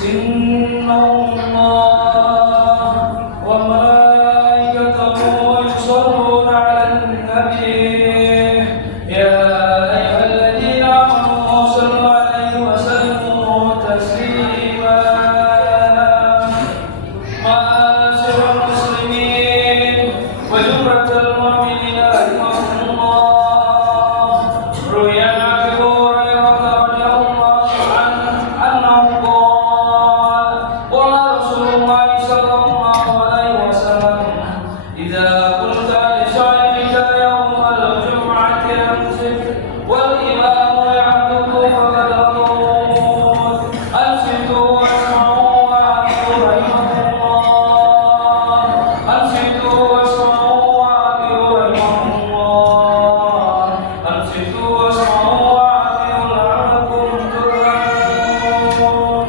إن الله وملائكته يصلون على النبي يا أيها الذين آمنوا صلوا عليه وسلموا تسليما معاشر المسلمين وجمرة المؤمنين رحمهم الله روي عن أبي هريرة رضي الله عنه أنه قال قال رسول الله صلى الله عليه وسلم إذا قلت لصاحبك يوم الجمعة أمسك والإمام يعبد فقد غضبت أنصتوا واسمعوا وأطيعوا رحمه الله أنصتوا واسمعوا وأطيعوا رحمه الله أنصتوا واسمعوا وأطيعوا لعلكم ترحمون.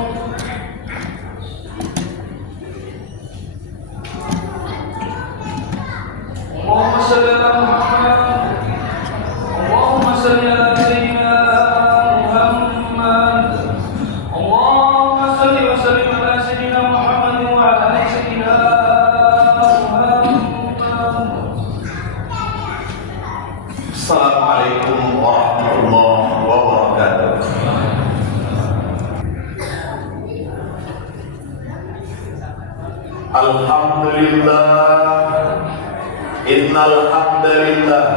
اللهم صل على محمد اللهم صل على سيدنا محمد اللهم صل وسلم على سيدنا محمد وعلى آل سيدنا محمد. Assalamualaikum warahmatullahi wabarakatuh. Alhamdulillah, innal hamdalillah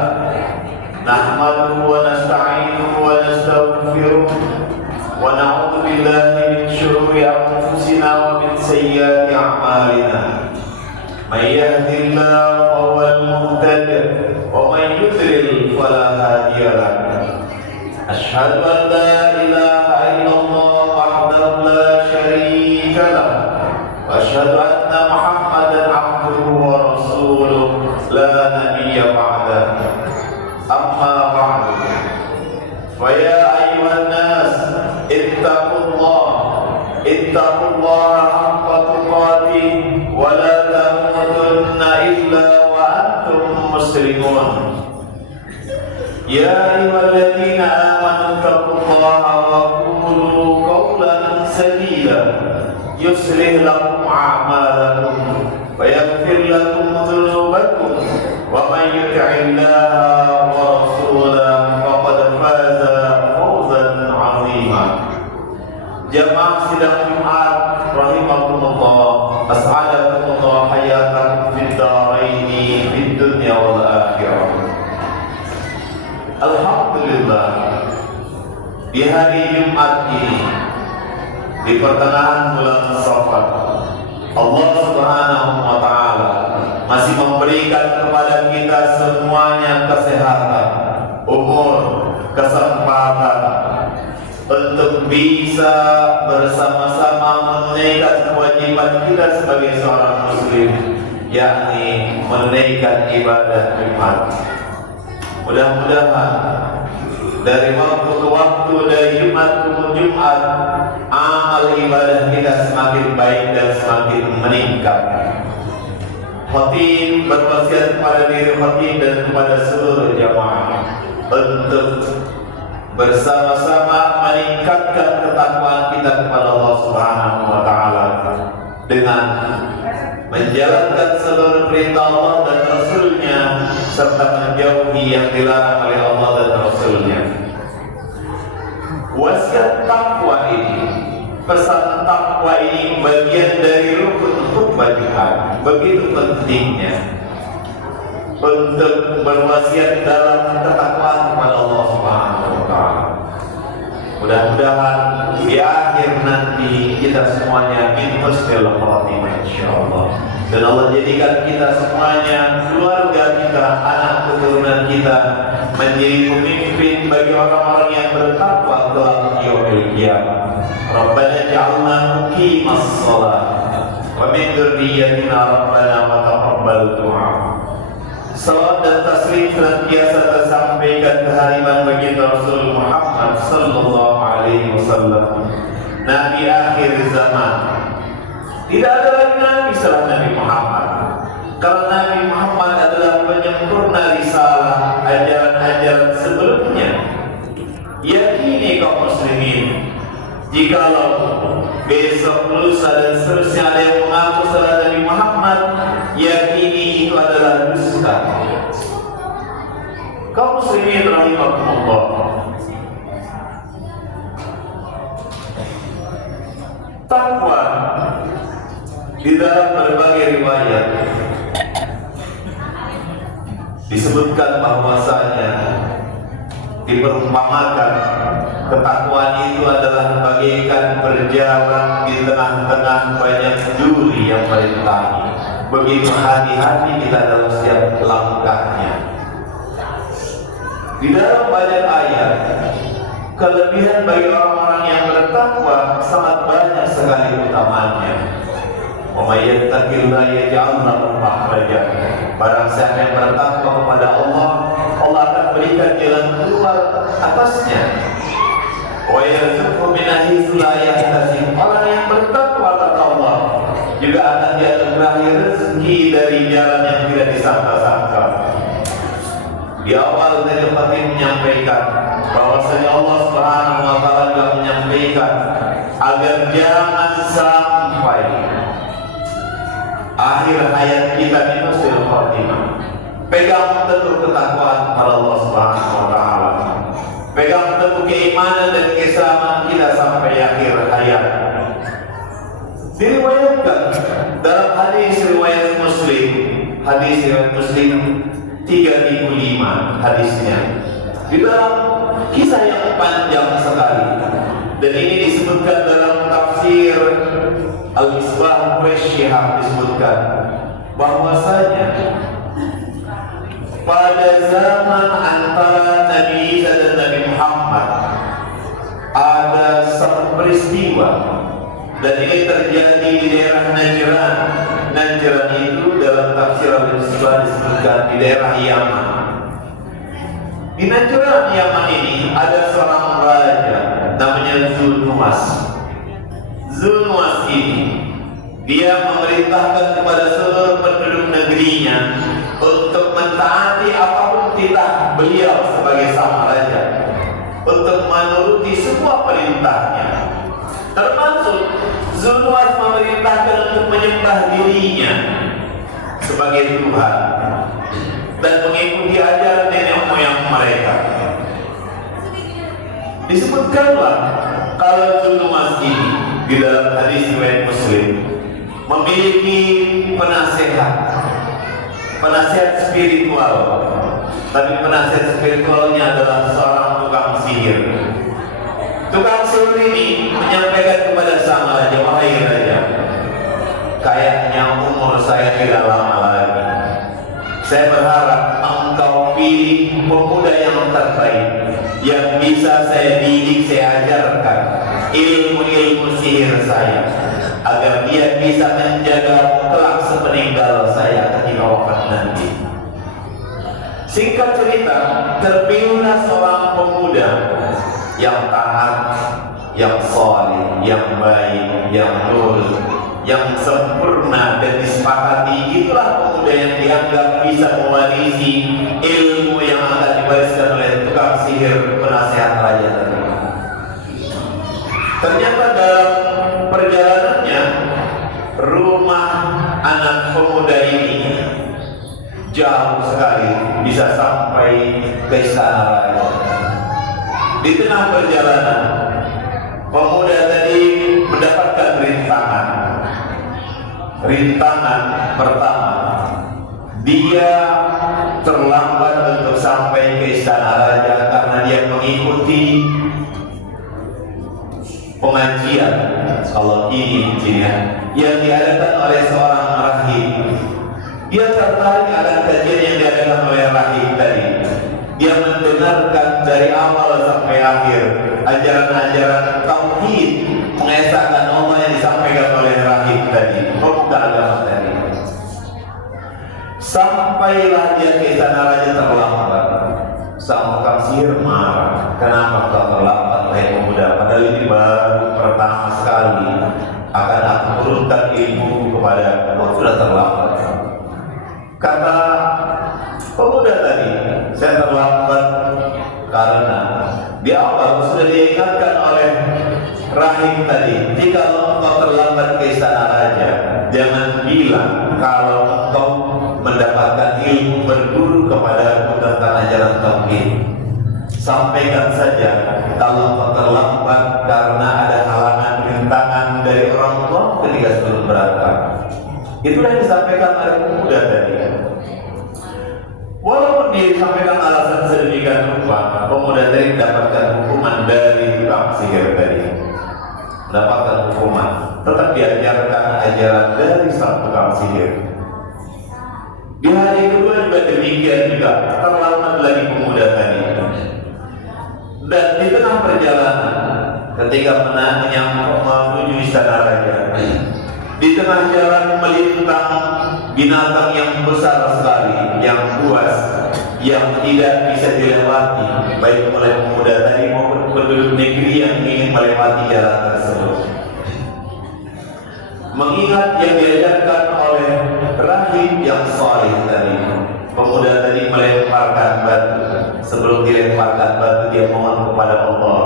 nahmaduhu wa nasta'inuhu wa nastaghfiruh wa na'udzu billahi min shururi anfusina wa min sayyiati a'malina. May yahdihillahu fahuwal muhtadi wa may yudlil fala hadiya lahu. Asyhadu an la ilaha illallah wahdahu la syarika lahu wa asyhadu anna Muhammadan abduhu wa rasuluh la nabiyya ba'dahu. Amma ba'du. Fa ya ayyuhan nas ittaqullaha haqqa tuqatih wa la tamutunna illa wa antum muslimun. Ya ayyuhalladzina amanu taqullaha wa qulu qawlan sadida yuslih lakum a'malakum wa yaghfir lakum dhunubakum wa man yuti'illaha wa rasulahu faqad faza fawzan 'azima. Jamaah sidang Jumat rahimakumullah, as'adakumullah hayatakum fid dharaini fid dunya wal akhirah. Alhamdulillah, di hari Jumat ini, di pertengahan bulan Safar, Allah Subhanahu wa Ta'ala masih memberikan kepada kita semuanya kesehatan, umur, kesempatan untuk bisa bersama-sama menunaikan kewajiban kita sebagai seorang muslim, yakni menunaikan ibadah Jumat. Mudah-mudahan dari waktu ke waktu, dari Jumat ke Jumat, amal ibadah kita semakin baik dan semakin meningkat. Khatib berwasiat kepada diri khatib dan kepada seluruh jamaah untuk bersama-sama meningkatkan ketakwaan kita kepada Allah Subhanahu wa Ta'ala dengan menjalankan seluruh perintah Allah dan Rasul-Nya serta menjauhi yang dilarang oleh Allah dan Rasul-Nya. Wasiat takwa ini, pesan takwa ini bagian dari rukun khutbah Jumat. Begitu pentingnya untuk berwasiat dalam ketakwaan kepada Allah Subhanahu wa Ta'ala. Mudah-mudahan di akhir nanti kita semuanya min husnil khatimah insyaallah. Dan Allah jadikan kita semuanya, keluarga kita, anak keturunan kita menjadi pemimpin bagi orang-orang yang bertakwa kelak yaumil qiyamah. Rabbana ja'alna muqimas shalah wa min dzurriyyatina rabbana wa taqabbal du'a. Salawat dan taslim senantiasa tersampaikan kehadiran baginda Rasul Muhammad sallallahu alaihi wasallam, nabi akhir zaman. Tidak ada lagi nabi setelah Nabi Muhammad, karena Nabi Muhammad adalah penyempurna risalah ajaran-ajaran sebelumnya. Yakini kaum muslimin, Jikalau besok, lusa, dan seterusnya ada yang mengaku salah Nabi Muhammad, yakini itu adalah dusta. Kaum muslimin rahimahumullah, takwa di dalam berbagai riwayat disebutkan bahwasanya diperumpamakan ketakwaan itu adalah bagaikan berjalan di tengah-tengah banyak duri yang merintangi. Begitu hati-hati kita dalam setiap langkahnya. Di dalam banyak ayat, kelebihan bagi orang-orang yang bertakwa sangat banyak sekali utamanya. Wa may yattaqillaha yaj'al lahu makhraja. Barang siapa yang bertakwa kepada Allah, Allah akan berikan jalan keluar atasnya. Wa yarzuqhu min haitsu la yahtasib. Orang yang bertakwa kepada Allah juga akan dianugerahi rezeki dari jalan yang tidak disangka-sangka. Di awal dari khatib menyampaikan bahwasanya Allah Subhanahu wa taala juga menyampaikan agar jangan sampai akhir hayat kita di husnul khatimah. Pegang teguh ketakwaan kepada Allah Subhanahu wa taala. Pegang teguh keimanan dan keislaman kita sampai akhir hayat. Diriwayatkan dalam hadis riwayat Muslim 3.005 hadisnya. Di dalam kisah yang panjang sekali, dan ini disebutkan dalam tafsir Al-Misbah Quraisy Syihab, disebutkan bahwasanya pada zaman antara Nabi Isa dan Nabi Muhammad ada satu peristiwa, dan ini terjadi di daerah Najran. Najran itu dalam tafsir Al-Misbah disebutkan di daerah Yaman. Di Najran Yaman ini ada seorang raja namanya Zulnuwas. Zulnuwas ini dia memerintahkan kepada seluruh penduduk negerinya untuk mentaati apapun titah beliau sebagai sang raja, untuk menuruti semua perintahnya. Termasuk Zulnuwas memerintahkan untuk menyembah dirinya sebagai Tuhan dan mengikuti ajaran nenek moyang mereka. Disebutkanlah kalau Zulnuwas ini di dalam hadis riwayat Muslim memiliki penasihat spiritual, tapi penasihat spiritualnya adalah seorang tukang sihir. Tukang sihir ini menyampaikan kepada sang raja, wahai raja, kayaknya umur saya tidak lama lagi. Saya berharap engkau pilih pemuda yang terbaik, yang bisa saya didik, saya ajarkan ilmu-ilmu sihir saya, agar dia bisa menjaga kelak sepeninggal saya ketika wafat nanti. Singkat cerita, terpilihlah seorang pemuda yang taat, yang saleh, yang baik, yang lurus, yang sempurna, dan disepakati itulah pemuda yang dianggap bisa mewarisi ilmu yang akan diwariskan oleh tukang sihir penasihat raja tadi. Ternyata dalam perjalanannya, rumah anak pemuda ini jauh sekali, bisa sampai ke istana raja. Di tengah perjalanan, pemuda tadi mendapatkan rintangan. Rintangan pertama, dia terlambat untuk sampai ke istana raja karena dia mengikuti pengajian, kalau ini yang diadakan oleh seorang rahib. Dia tertarik akan kajian yang diadakan oleh rahib tadi. Dia mendengarkan dari awal sampai akhir ajaran-ajaran tauhid, mengesahkan Allah yang disampaikan oleh rahib tadi, pemuka agama tadi. Sampailah dia ke istana raja terlambat. Sang tukang sihir marah, kenapa kau terlambat wahai pemuda? Padahal ini baru pertama sekali akan aku turunkan ilmu kepada kau, sudah terlambat. Kata pemuda tadi, saya terlambat karena di awal sudah diingatkan oleh Rahim tadi, jika engkau terlambat ke istana raja, jangan bilang kalau engkau mendapatkan ilmu berguru kepada tentang ajaran tauhid. Sampaikan saja kalau engkau terlambat karena ada halangan rintangan dari orang tua ketika sebelum berangkat. Itulah yang disampaikan oleh pemuda tadi. Walaupun disampaikan alasan sedemikian rupa, pemuda tadi mendapatkan hukuman dari tukang sihir tadi. Mendapatkan hukuman, tetap diajarkan ajaran dari sang tukang sihir. Di hari kedua juga demikian juga, terlambat lagi pemuda tadi. Dan di tengah perjalanan, ketika menuju istana raja, di tengah jalan melintang binatang yang besar sekali, yang buas, yang tidak bisa dilewati, baik oleh pemuda tadi maupun penduduk negeri yang ingin melewati jalan tersebut. Mengingat yang diajarkan oleh rahib yang saleh tadi, pemuda tadi melemparkan batu. Sebelum dilemparkan batu, dia mohon kepada Allah,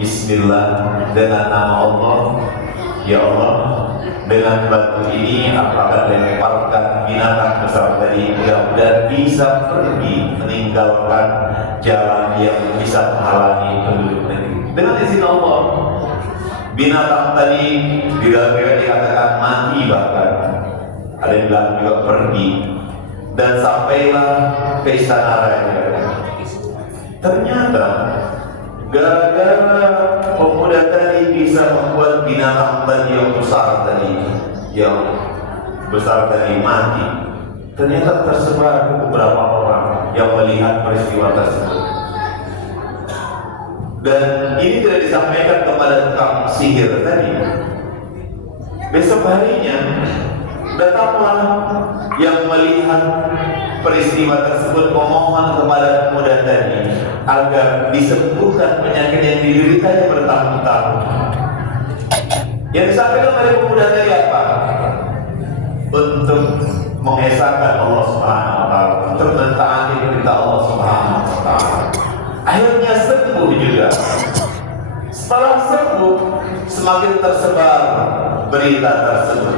Bismillah, dengan nama Allah, ya Allah, dengan batu ini aku akan lemparkan binatang besar tadi, mudah-mudahan bisa pergi meninggalkan jalan yang bisa menghalangi penduduk negeri. Dengan izin Allah, binatang tadi di dalam riwayat dikatakan mati, bahkan ada yang bilang juga pergi, dan sampailah ke istana raja. Ternyata gara-gara pemuda tadi bisa membuat binatang tadi yang besar tadi mati, ternyata tersebar beberapa orang yang melihat peristiwa tersebut. Dan ini tidak disampaikan kepada tukang sihir tadi. Besok harinya datanglah yang melihat peristiwa tersebut memohon kepada pemuda tadi agar disembuhkan penyakit yang dideritanya bertahun-tahun. Yang disampaikan oleh pemuda tadi apa? Untuk mengesahkan Allah Subhanahu wa taala, untuk mentaati perintah Allah Subhanahu wa taala. Akhirnya sembuh juga. Setelah sembuh, semakin tersebar berita tersebut.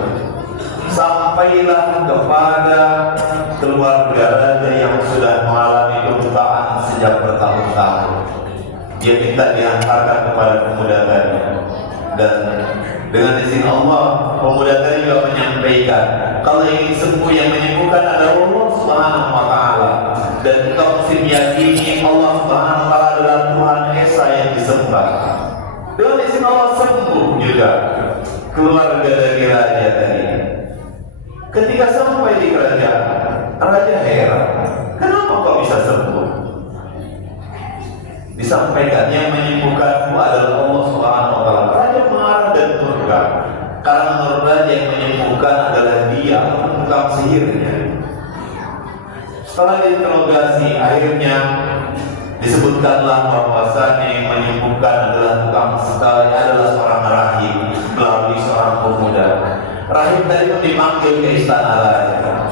Sampailah kepada keluarga raja yang sudah mengalami kebutaan sejak bertahun-tahun. Dia minta diantarkan kepada pemuda tadi. Dan dengan izin Allah, pemuda tadi juga menyampaikan, kalau ingin sembuh yang menyembuhkan adalah Allah Subhanahu wa taala. Dan engkau mesti meyakini Allah Subhanahu wa taala adalah Tuhan Esa yang disembah. Dengan izin Allah sembuh juga keluarga dari raja tadi. Ketika sampai di kerajaan, raja heran, kenapa kau bisa sembuh? Disampaikan yang menyembuhkanmu adalah Allah Subhanahu wa taala. Raja marah dan murka, karena menurut raja yang menyembuhkan adalah dia, tukang sihirnya. Setelah diinterogasi, akhirnya disebutkanlah bahwasanya yang menyembuhkan adalah tukang sekali, adalah seorang rahib melalui seorang pemuda. Rahib tadi pun dipanggil ke istana raja.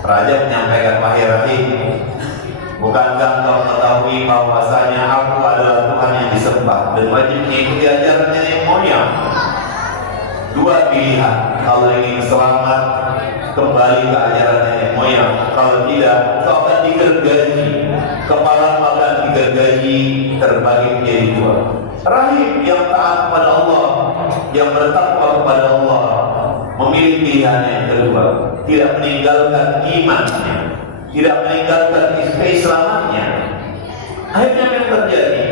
Raja menyampaikan, wahai rahib, bukankah kau mengetahui bahwasanya aku adalah Tuhan yang disembah dan wajib mengikuti ajaran nenek moyang? Dua pilihan, kalau ingin selamat kembali ke ajaran nenek moyang, kalau tidak kau akan digergaji, kepala akan digergaji, terbagi menjadi dua. Rahib yang taat kepada Allah, yang bertakwa kepada Allah, memilih pilihan yang kedua, tidak meninggalkan imannya, tidak meninggalkan keislamannya. Akhirnya apa yang terjadi?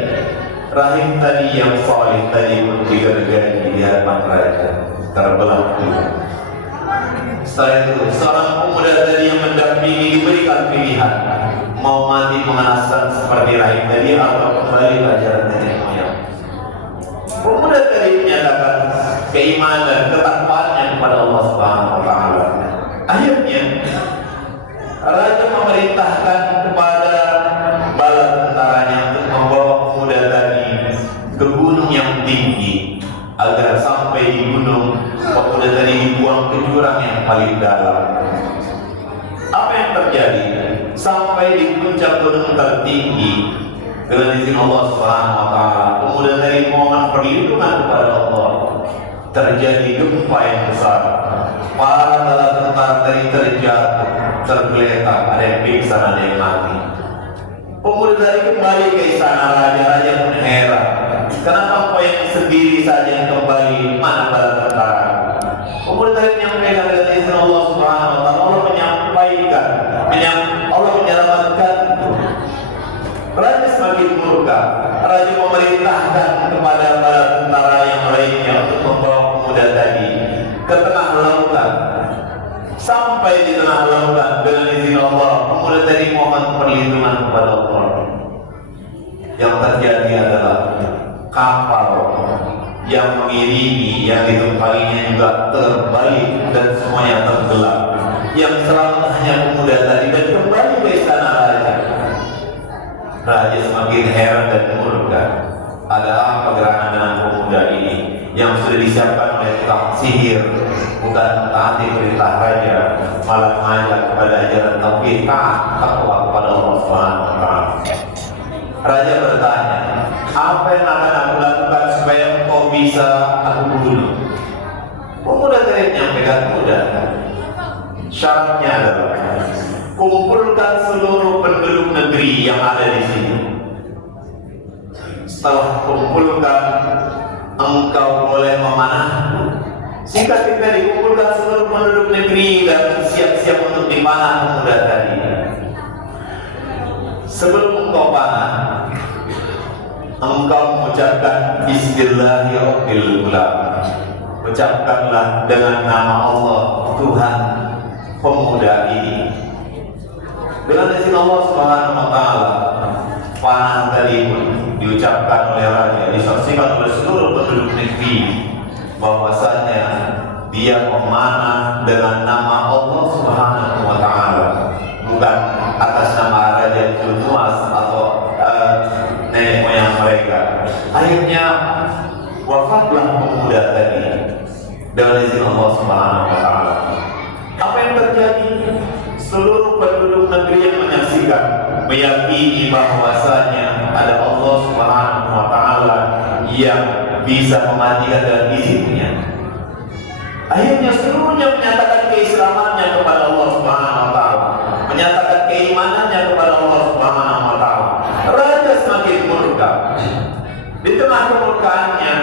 Rahim tadi yang saleh tadi pun digergaji di hadapan raja, terbelah dua. Setelah itu, seorang pemuda tadi yang mendampingi diberikan pilihan, mau mati mengenaskan seperti rahim tadi atau kembali ke ajaran nenek moyang. Pemuda tadi menyatakan keimanan dan ketakwaannya kepada Allah Subhanahu wa taala. Akhirnya raja memerintahkan kepada bala tentaranya untuk membawa pemuda tadi ke gunung yang tinggi, agar sampai di gunung pemuda tadi dibuang ke jurang yang paling dalam. Apa yang terjadi? Sampai di puncak gunung tertinggi, dengan izin Allah Subhanahu wa taala, pemuda tadi mohon perlindungan kepada Allah, terjadi gempa yang besar. Para bala tentara tadi terjatuh, tergeletak, ada yang pingsan, ada yang mati. Pemuda tadi kembali ke istana raja. Raja pun heran, kenapa kau yang sendiri saja yang kembali, mana bala tentara? Pemuda tadi menyampaikan dengan izin Allah Subhanahu wa Ta'ala. Allah menyampaikan, Allah menyelamatkan. Raja semakin murka. Raja memerintahkan kepada para tentara yang lainnya untuk membawa pemuda tadi ke tengah lautan. Sampai di tengah lautan, dengan izin Allah, pemuda tadi mohon perlindungan kepada Allah. Yang terjadi adalah kapal yang mengiringi, yang ditumpangnya juga terbalik dan semuanya tenggelam. Yang selamat hanya pemuda tadi dan kembali ke istana raja. Raja semakin heran dan murka. Ada apa gerangan dengan pemuda ini yang sudah disiapkan oleh tukang sihir, bukan taati perintah raja, malah mengajak kepada ajaran tauhid, taat takwa kepada Allah Subhanahu wa Ta'ala. Raja bertanya, apa yang akan aku lakukan supaya engkau bisa aku bunuh? Pemuda tadi menyampaikan, mudah. Syaratnya adalah kumpulkan seluruh penduduk negeri yang ada di sini. Setelah kumpulkan, engkau boleh memanahku. Singkat kita dikumpulkan seluruh penduduk negeri dan siap-siap untuk dipanah pemuda tadi. Sebelum engkau panah, engkau mengucapkan Bismillahirrahmanirrahim. Ucapkanlah dengan nama Allah Tuhan pemuda ini. Dengan izin Allah Subhanahu wa Ta'ala, panah tadi pun diucapkan oleh raja, disaksikan oleh seluruh penduduk negeri bahwasanya dia memanah dengan nama Allah Subhanahu wa Ta'ala, bukan atas nama Raja Junwas atau nenek moyang mereka. Akhirnya wafatlah pemuda tadi dengan izin Allah Subhanahu wa Ta'ala. Apa yang terjadi? Seluruh penduduk negeri yang menyaksikan meyakini bahwasanya ada Allah Subhanahu wa Ta'ala yang bisa mematikan dan izinnya. Akhirnya seluruhnya menyatakan keislamannya kepada Allah Subhanahu wa Ta'ala, menyatakan keimanannya kepada Allah Subhanahu wa Ta'ala. Raja semakin murka. Di tengah kemurkaannya,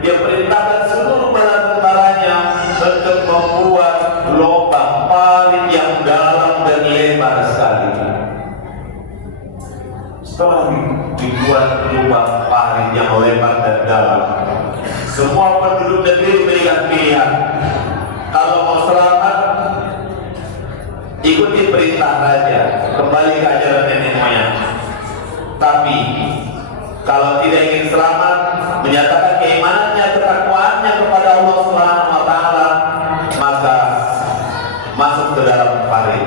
dia perintahkan seluruh bala tentaranya untuk membuat lubang parit yang dalam dan lebar sekali. Setelah dibuat lubang parit yang lebar dan dalam, semua penduduk negeri diberikan pilihan. Kalau mau selamat, ikuti perintah raja, kembali ke ajaran nenek moyang. Tapi kalau tidak ingin selamat, menyatakan keimanannya, ketakwaannya kepada Allah Subhanahu wa Ta'ala, maka masuk ke dalam parit.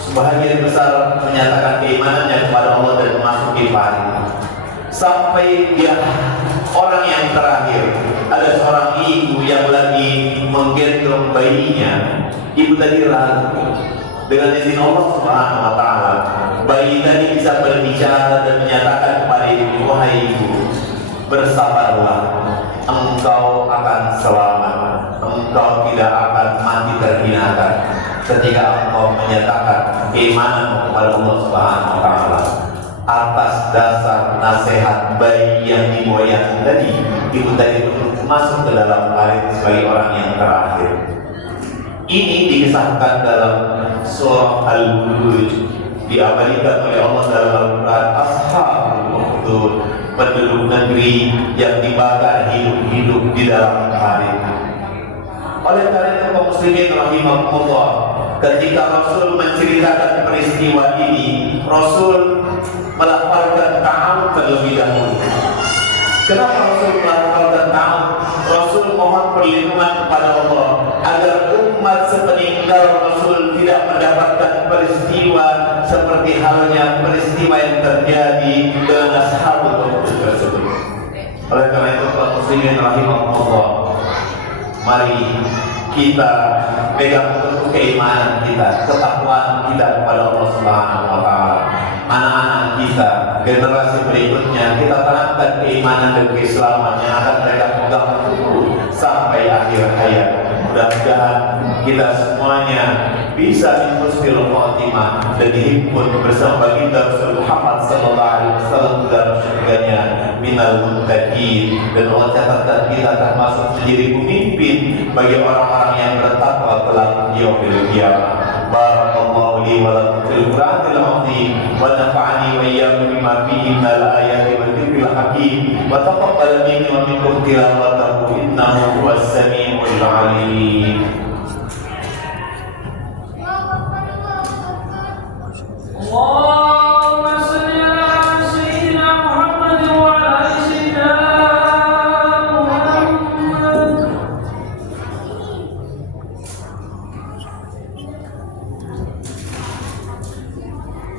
Sebahagian besar menyatakan keimanannya kepada Allah dan memasuki parit. Sampai dia orang yang terakhir, ada seorang ibu yang lagi menggendong bayinya. Ibu tadi ragu. Dengan izin Allah Subhanahu wa Ta'ala, bayi tadi bisa berbicara dan menyatakan kepada ibu, wahai ibu, bersabarlah, engkau akan selamat, engkau tidak akan mati terhinakan ketika engkau menyatakan keimanan kepada Allah Subhanahu wa Ta'ala. Atas dasar nasihat bayi yang diboyang tadi, ibu tadi masuk ke dalam parit sebagai orang yang terakhir. Ini dikisahkan dalam surah Al-Buruj, diabadikan oleh Allah dalam Al-Quran. Ashabul Ukhdud, penduduk negeri yang dibakar hidup-hidup di dalam parit. Oleh karena itu kaum muslimin rahimahumullah, ketika Rasul menceritakan peristiwa ini, Rasul melafalkan ta'awud terlebih dahulu. Kenapa Rasul melafalkan ta'awud? Rasul mohon perlindungan kepada Allah agar umat sepeninggal Rasul tidak mendapatkan peristiwa seperti halnya peristiwa yang terjadi dengan ashabul ukhdud tersebut. Oleh karena itu kaum muslimin rahimahumullah, mari kita pegang teguh keimanan kita, ketakwaan kita kepada Allah Subhanahu wa Ta'ala. Anak-anak kita generasi berikutnya kita tanamkan keimanan dan keislaman yang akan mereka pegang teguh sampai akhir hayat. Mudah-mudahan kita semuanya bisa husnul khotimah dan dihimpun bersama baginda Rasul Muhammad sallallahu alaihi wasallam dalam surganya minal muttaqin, dan Allah catatkan kita termasuk menjadi pemimpin bagi orang-orang yang bertakwa kelak di yaumil qiyamah. Barakallahu li wa lakum fil Qur'anil azim wa nafa'ani wa iyyakum bima fihi minal ayati wa dzikril hakim wa taqabbal minni wa minkum tilawatahu innahu huwas samiul alim. اللهم صل على سيدنا محمد وعلى آل سيدنا محمد.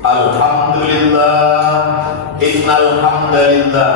Alhamdulillah, innal hamdalillah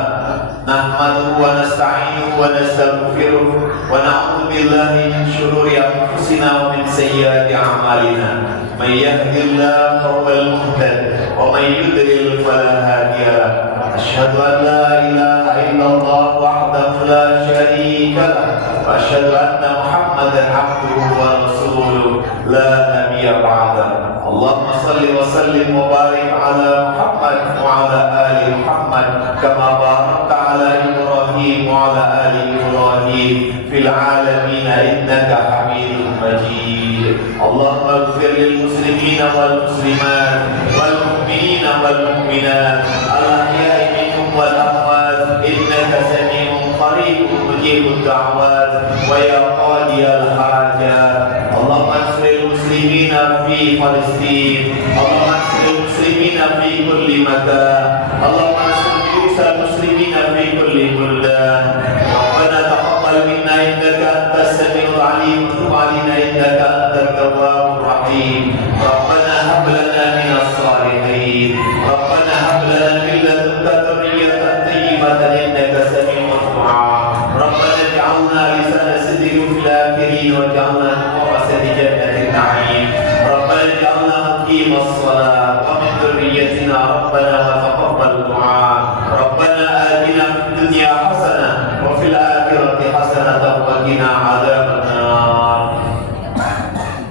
nahmaduhu wa nasta'inuhu wa nastaghfiruh wa na'udzu billahi min shururi anfusina wa min sayyiati a'malina. Man yahdihillahu fahuwal muhtadi wa man yudlil fala hadiya lahu. Asyhadu an la ilaha illallah wahdahu la syarika lahu wa asyhadu anna Muhammadan 'abduhu wa rasuluhu la nabiyya ba'dahu. Allahumma salli wa sallim wa barik ala Muhammad wa ala ali Muhammad kama barakta ala Ibrahim wa ala ali Ibrahim fil alamin innaka Hamidum Majid. Allahumma ighfir lil muslimin wal muslimat wal mu'minin wal mu'minat al ahya'i minhum wal amwat innaka sami'un qaribun mujibud da'wat wa ya qadiyal hajat. Allahumma ansur muslimin fi Palestin, Allahumma ansur muslimin fi kulli makan, Allahumma ansur muslimin fi kulli buldan. Rabbana taqabbal minna innaka antas samiul alim wa tub alaina innaka antat tawwabur rahim. Rabbana hab lana minas salihin, Rabbana hab lana min ladunka dhurriyyatan thayyibatan innaka sami'ud du'a. Rabbana ij'alna lisana sidqin fil akhirin waj'alna warasati jannatin na'im. Rabbana ij'alna muqimas shalah wa min dhurriyyatina rabbana wa taqabbal du'a. Rabbana atina fid dunya hasanah wa fil akhirati hasanah wa qina adzabannar.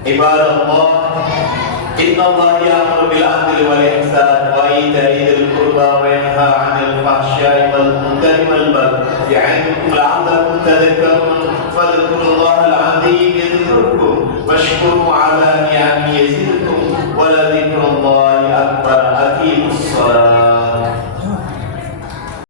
Ibadallah, innallaha ya'muru bil 'adli wal ihsan wa ita'i dzil qurba wa yanha 'anil fahsya'i wal munkari wal baghi ya'idukum la'allakum tadhakkarun. Fadhkurullaha al-'azim yadhkurkum washkuru 'ala ni'amihi yazidkum wa la dzikrullahi